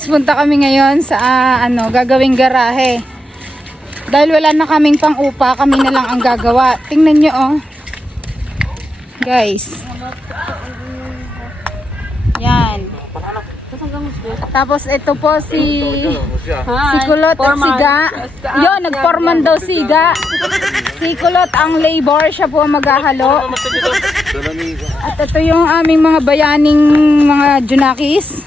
Punta kami ngayon sa gagawing garahe. Dahil wala na kaming pang-upa, kami na lang ang gagawa. Tingnan nyo oh. Guys. Yan. Tapos ito po si Kulot at Siga. Yun, nagporman daw Siga. Si Kulot ang labor, siya po ang maghahalo. At ito yung aming mga bayaning mga junakis.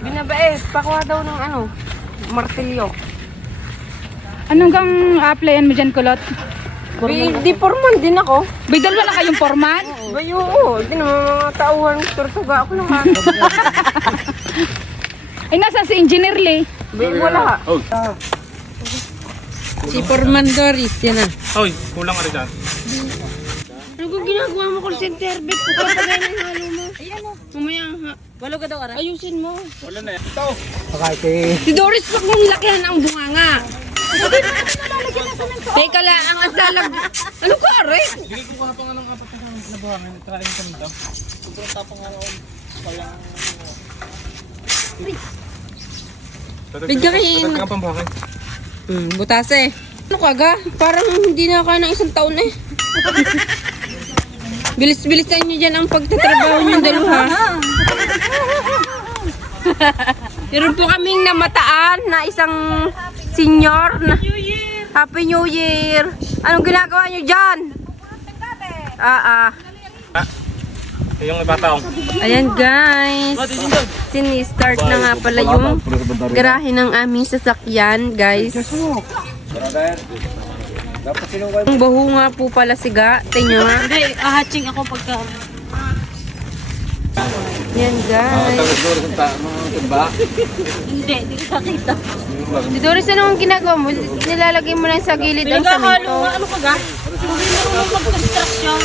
Binabae, pakuha daw ng martilyo. Anong gang applyan mo dyan, Kulot? Di forman din ako. Bay, dalawa na kayong forman? Bayo, di naman mga tauhan, tortuga ako naman. Ay, nasan si Engineer Lee? Bayo, wala. Si Forman Doris, yan na. Hoy, kulang ka rin dyan. Ano kung ginagawa mo call center, Bek? Pagpapagay ng halo mo. Ayan o. Mamaya, walo ka daw, Ara? Ayusin mo. Wala na yan. Ito. Si Doris, wag mong lakihan ang bunganga. Teka lang, ang asalag. Ano ka, Aray? Bigay ko pa nga ng apat na buhangin. Takaling kami daw. Sobrang tapang nga ako. Bigyan kayo yun. Tatag ka pang buhangin. Butase. Ano ka ga? Parang hindi na kaya ng isang taon eh. Bilis-bilisan nyo dyan ang pagtatrabaho nyo dalawa. Meron po kaming namataan na isang senior. Happy New Year! Anong ginagawa nyo dyan? Yung ibataong. Ayan guys. Sinistart na nga pala yung garahe ng aming sasakyan guys. Ang baho nga po pala siga. Tingnan nga. Hindi, ahatching ako pagka... Yan guys. Hindi, hindi ko nakita. Si Doris, anong ginagawa mo? Nilalagay mo lang sa gilid ang Nagkahalo samento. nga, ano ka ga? Hindi marunong mag-construction.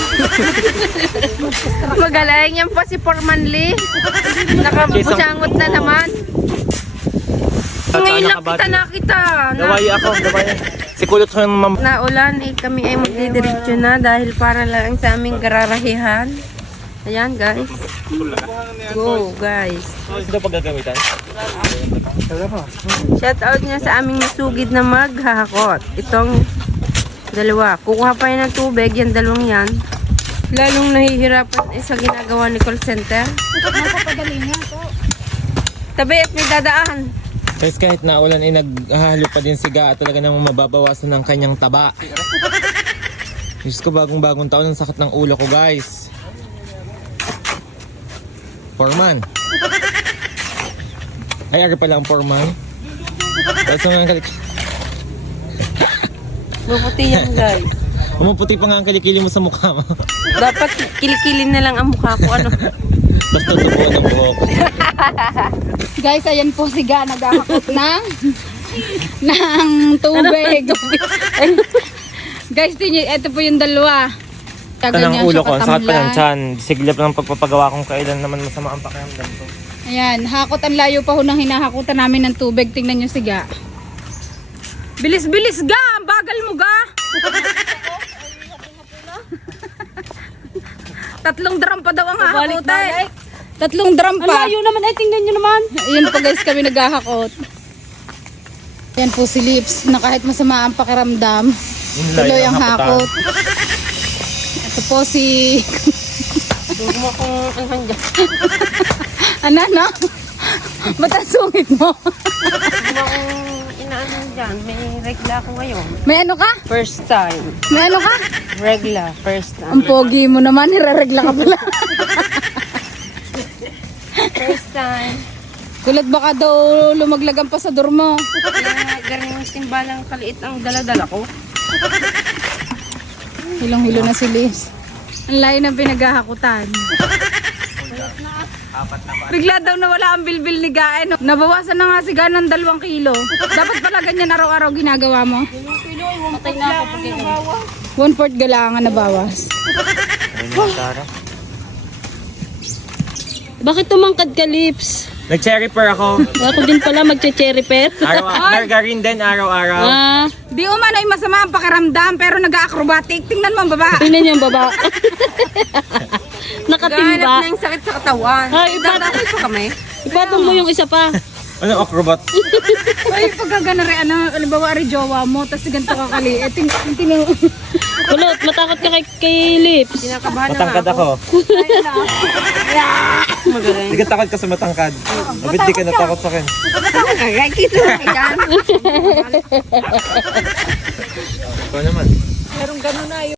Magaling yan pa si Forman Lee. Nakabusangot na naman. Ngayon lang kita nakita. Dawai ako, dawai. Si Kulot sa yung Naulan eh, kami ay magdidiretso na dahil para lang sa aming gararahihan. Ayan guys. Go guys. Ito paggagamitan. Shout out nga sa aming nasugid na maghahakot. Itong dalawa. Kukuha pa yan ng tubig, yan dalawang yan. Lalong nahihirapan sa ginagawa ni call center. Tabi at may dadaan. Guys, kahit naulan ay naghahalo pa din si Ga at talaga namang mababawasan ng kanyang taba. Diyos ko, bagong taon, ang sakit ng ulo ko guys. Foreman. Ay, ari pala ang foreman. Tapos nga ang Maputi yan guys. Umuputi pa nga ang kilikili mo sa mukha mo. Dapat kilikilin na lang ang mukha ko. Ano? Basta tubuan ng buhok. Guys, ayan po si Ga, naghahakot ng tubig. Guys, ito po yung dalawa. Ito ng ulo ko, ang sakit pa ng tiyan. Siglap ng pagpapagawa kung kailan naman masama ang pakiramdam ko. Ayan, hakot ang layo pa ho ng hinahakutan namin ng tubig. Tingnan nyo si Ga. Bilis-bilis Ga! Ang bagal mo Ga! 3 drum pa daw ang hahakutin. 3 drum Ang pa. layo naman, ay tingnan nyo naman. Ayan po guys, kami naghahakot. Ayan po si Lips na kahit masama ang pakiramdam, tuloy ang hakot. Ito po si... Huwag mo akong anhan dyan. Ano? Ba't ang sungit mo? Huwag mo akong inaanan dyan. May regla ako ngayon. May ano ka? First time. May ano ka? Regla, first time. Ang pogi mo naman, niraregla ka pala. First time. Kulot baka daw lumaglag ang pasador mo. Kaya galing timbalang kaliit ang dala-dala ko. Hilong-hilo na si Liz. Ang layo ng pinaghahakutan. Bigla daw nawala ang bilbil ni Gae. No? Nabawasan na nga si Gae ng 2 kilo. Dapat pala ganyan araw-araw ginagawa mo. Patay na ako pag ito. 1/4 galangan na bawas. Bakit tumangkad ka, Lips? Nag-cherry pear ako. Ako din pala magche-cherry pet. Margarine din araw-araw. Di umano ay masama ang pakiramdam pero nag-acrobatic. Tingnan mo ang baba. Tingnan niyo ang baba. Gahanap Nakatimba. na yung sakit sa katawan. Ay, Dadakil pa kami. Ipatong mo yung isa pa. Ano, acrobat? Uy, pagka gano'n rin, halimbawa rin jowa mo, tapos ganito kakali. Eh, tingnan mo. Kulot, matakot ka kay lips. Kinakabahan na nga Matangkad ako. ako. Magaling. Hindi ka takot ka sa matangkad. Abit di ka natakot sa akin. Ay, kita na yan. Ikaw naman. Merong gano'n na